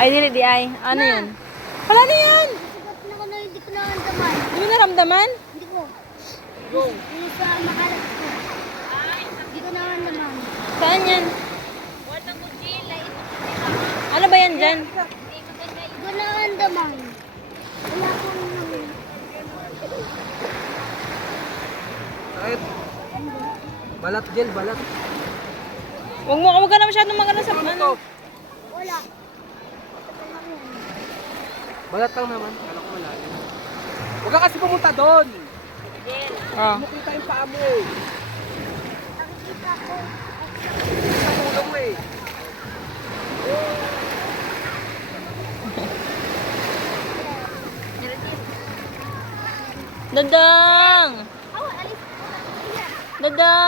Ay, dili di ay. Ano yun? Wala na yan! Sagot na ko na hindi ko naramdaman. Hindi mo naramdaman? Hindi ko. Yung sa makalat ko. Hindi ko naramdaman. Saan yan? Ano ba yan dyan? Hindi ko naramdaman. Wala akong naman. Sakit. Balat, gel, balat. Huwag ka na masyadong magano sa Ano to? ano. Wala. Balat lang naman. Kala ko malalim. Huwag ka kasi pumunta doon. Oh. Makita yung paa mo. Nakikita ko. Sa tulong mo eh. Dadang! Awa, alis. Dadang!